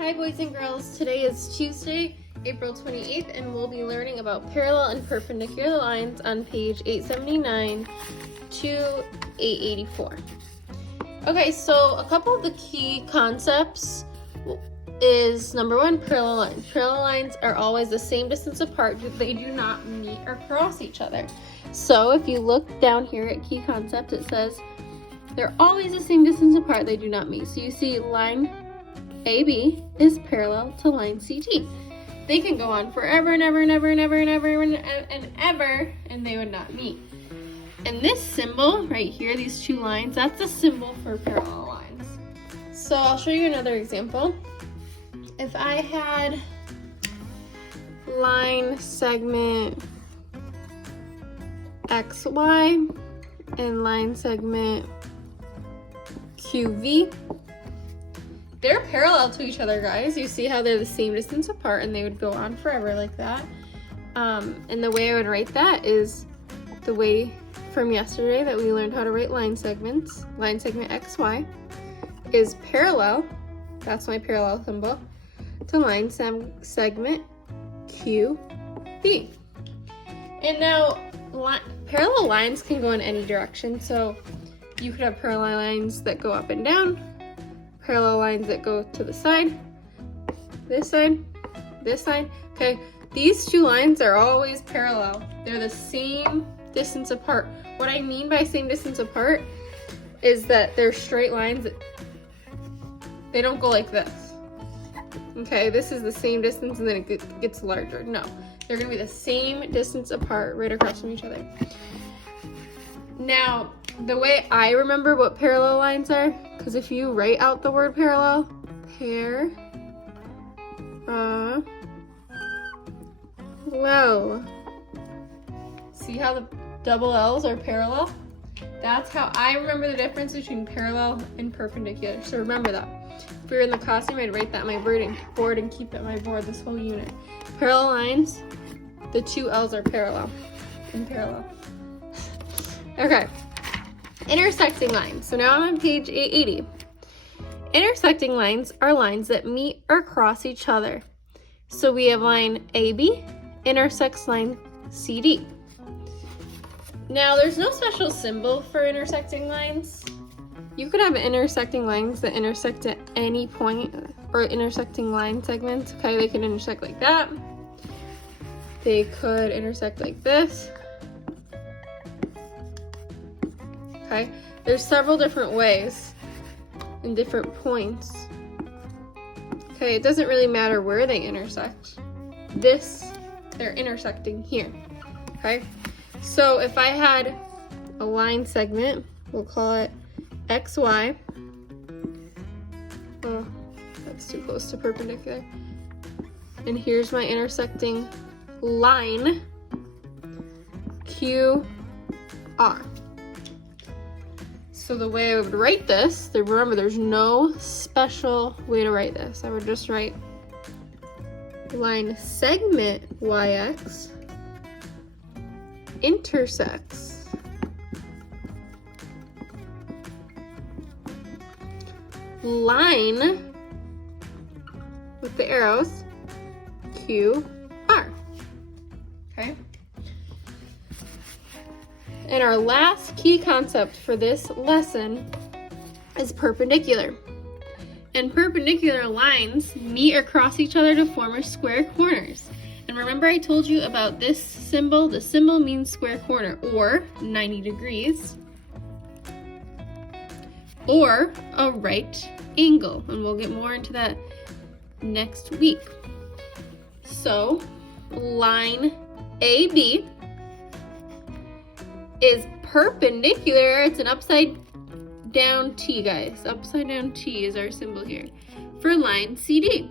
Hi boys and girls, today is Tuesday, April 28th, and we'll be learning about parallel and perpendicular lines on page 879 to 884. Okay, so a couple of the key concepts is number one, parallel lines. Parallel lines are always the same distance apart, they do not meet or cross each other. So if you look down here at key concept, it says they're always the same distance apart, they do not meet. So you see line AB is parallel to line CD. They can go on forever and ever and ever and ever and ever and ever, and they would not meet. And this symbol right here, these two lines, that's the symbol for parallel lines. So I'll show you another example. If I had line segment XY and line segment QV, they're parallel to each other, guys. You see how they're the same distance apart and they would go on forever like that. And the way I would write that is the way from yesterday that we learned how to write line segments. Line segment XY is parallel, that's my parallel symbol, to line segment QB. And now parallel lines can go in any direction. So you could have parallel lines that go up and down, parallel lines that go to the side, this side, this side. Okay, these two lines are always parallel. They're the same distance apart. What I mean by same distance apart is that they're straight lines. They don't go like this. Okay, this is the same distance and then it gets larger. No, they're gonna be the same distance apart right across from each other. Now, the way I remember what parallel lines are, because if you write out the word parallel, see how the double L's are parallel? That's how I remember the difference between parallel and perpendicular. So remember that. If we were in the classroom, I'd write that on my board and keep it on my board this whole unit. Parallel lines, the two L's are parallel and parallel. Okay. Intersecting lines. So now I'm on page 880. Intersecting lines are lines that meet or cross each other. So we have line AB intersects line CD. Now there's no special symbol for intersecting lines. You could have intersecting lines that intersect at any point, or intersecting line segments. Okay, they can intersect like that. They could intersect like this. Okay, there's several different ways and different points. Okay, it doesn't really matter where they intersect. They're intersecting here. Okay, so if I had a line segment, we'll call it XY. Oh, that's too close to perpendicular. And here's my intersecting line QR. So the way I would write this, remember there's no special way to write this. I would just write line segment YX intersects line with the arrows QR. Okay. And our last key concept for this lesson is perpendicular. And perpendicular lines meet or cross each other to form square corners. And remember I told you about this symbol? The symbol means square corner, or 90 degrees, or a right angle. And we'll get more into that next week. So line AB is perpendicular. It's an upside down T, guys. Upside down T is our symbol here for line CD.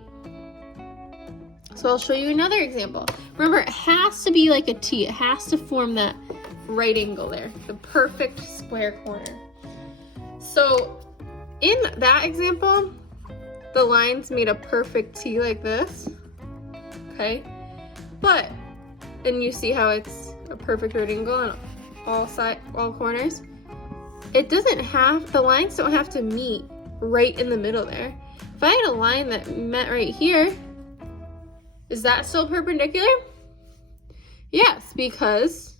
So I'll show you another example. Remember, it has to be like a T. It has to form that right angle there, the perfect square corner. So in that example, the lines made a perfect T like this. Okay, and you see how it's a perfect right angle on all corners. The lines don't have to meet right in the middle there. If I had a line that met right here, is that still perpendicular? Yes, because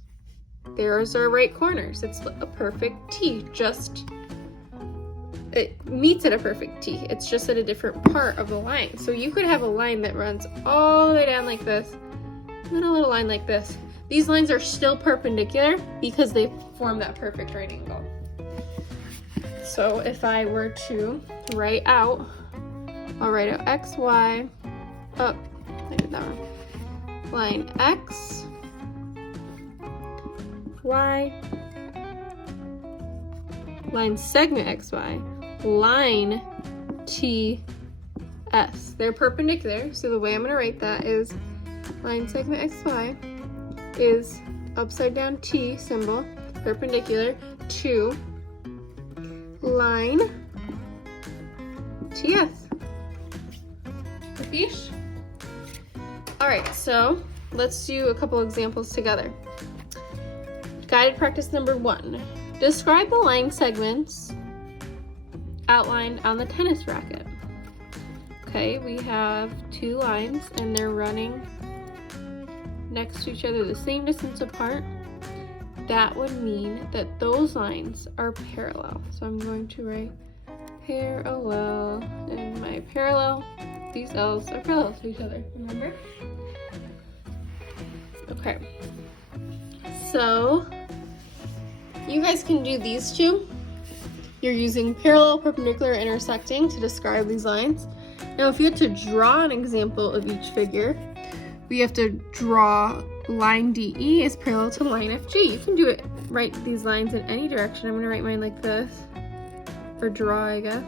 there's our right corners. It's a perfect T, it meets at a perfect T. It's just at a different part of the line. So you could have a line that runs all the way down like this, and then a little line like this. These lines are still perpendicular because they form that perfect right angle. So if I were to write out, I'll write out X, Y, I did that wrong. Line X, Y, line segment XY, line TS. They're perpendicular, so the way I'm going to write that is line segment XY is upside down T symbol, perpendicular to line TS. Capiche? Alright, so let's do a couple examples together. Guided practice number 1. Describe the line segments outlined on the tennis racket. Okay, we have 2 lines and they're running next to each other the same distance apart. That would mean that those lines are parallel. So I'm going to write parallel, and my parallel, these L's are parallel to each other, remember? Okay, so you guys can do these two. You're using parallel, perpendicular, intersecting to describe these lines. Now if you had to draw an example of each figure, we have to draw line DE is parallel to line FG. You can do it, write these lines in any direction. I'm gonna write mine like this, or draw, I guess.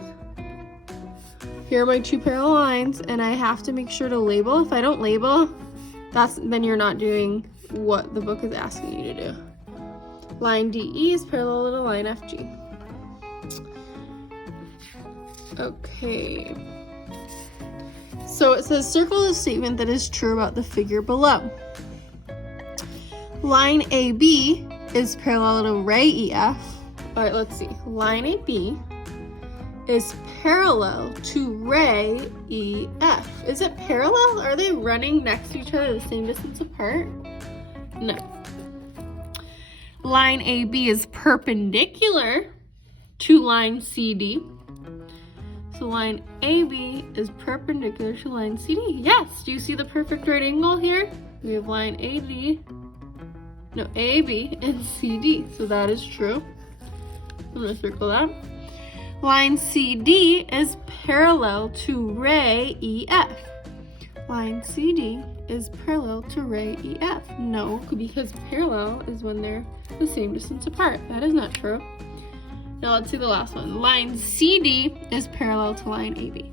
Here are my 2 parallel lines, and I have to make sure to label. If I don't label, then you're not doing what the book is asking you to do. Line DE is parallel to line FG. Okay. So it says circle the statement that is true about the figure below. Line AB is parallel to ray EF. All right, let's see. Line AB is parallel to ray EF. Is it parallel? Are they running next to each other the same distance apart? No. Line AB is perpendicular to line CD. So line AB is perpendicular to line CD. Yes, do you see the perfect right angle here? We have line AB and CD, so that is true. I'm gonna circle that. Line CD is parallel to ray EF. Line CD is parallel to ray EF. No, because parallel is when they're the same distance apart. That is not true. Now let's see the last one. Line CD is parallel to line AB.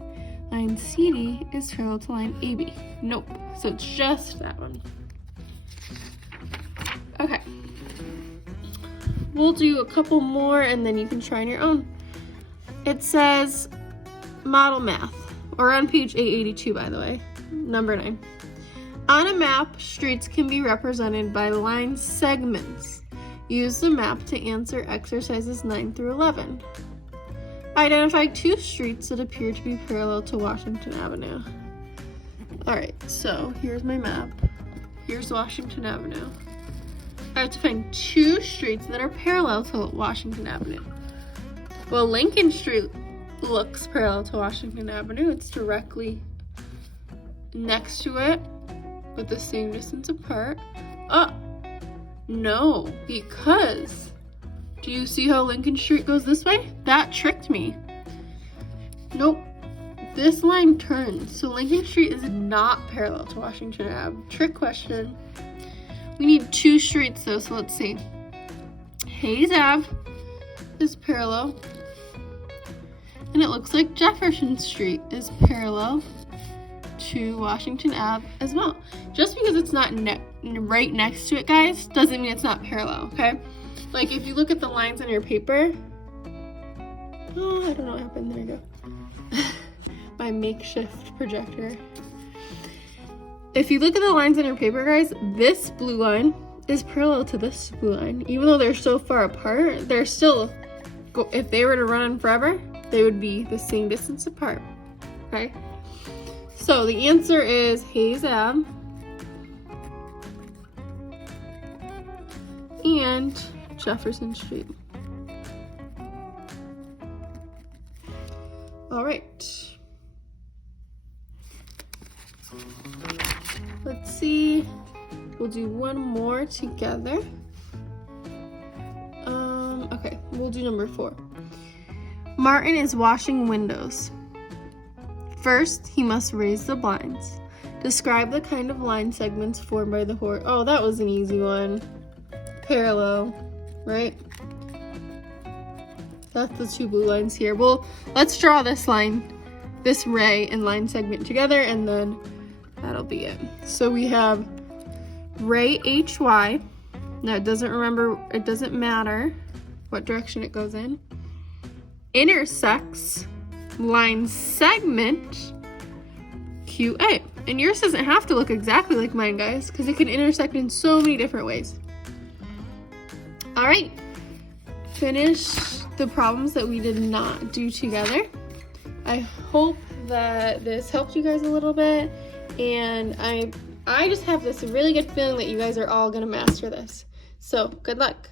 Line CD is parallel to line AB. Nope, so it's just that one. Okay. We'll do a couple more and then you can try on your own. It says model math, or on page 882, by the way, number 9. On a map, streets can be represented by line segments. Use the map to answer exercises 9 through 11. Identify 2 streets that appear to be parallel to Washington Avenue. Alright, so here's my map. Here's Washington Avenue. I have to find 2 streets that are parallel to Washington Avenue. Well, Lincoln Street looks parallel to Washington Avenue. It's directly next to it, but the same distance apart. No, because do you see how Lincoln Street goes this way? That tricked me. Nope, this line turns, so Lincoln Street is not parallel to Washington Ave. Trick question. We need 2 streets though, so let's see. Hayes Ave is parallel, and it looks like Jefferson Street is parallel to Washington Ave as well. Just because it's not right next to it, guys, doesn't mean it's not parallel, okay? Like if you look at the lines on your paper, oh, I don't know what happened, there you go. My makeshift projector. If you look at the lines on your paper, guys, this blue line is parallel to this blue line. Even though they're so far apart, they're still, if they were to run on forever, they would be the same distance apart. okay? So the answer is Hayes Ave and Jefferson Street. All right. Let's see. We'll do one more together. Okay, we'll do number 4. Martin is washing windows. First, he must raise the blinds. Describe the kind of line segments formed by the horse. Oh, that was an easy one. Parallel, right? That's the 2 blue lines here. Well, let's draw this line, this ray and line segment together, and then that'll be it. So we have ray HY. Now it doesn't matter what direction it goes in. Intersects line segment QA. And yours doesn't have to look exactly like mine, guys, because it can intersect in so many different ways. All right, finish the problems that we did not do together. I hope that this helped you guys a little bit, and I just have this really good feeling that you guys are all gonna master this. So good luck.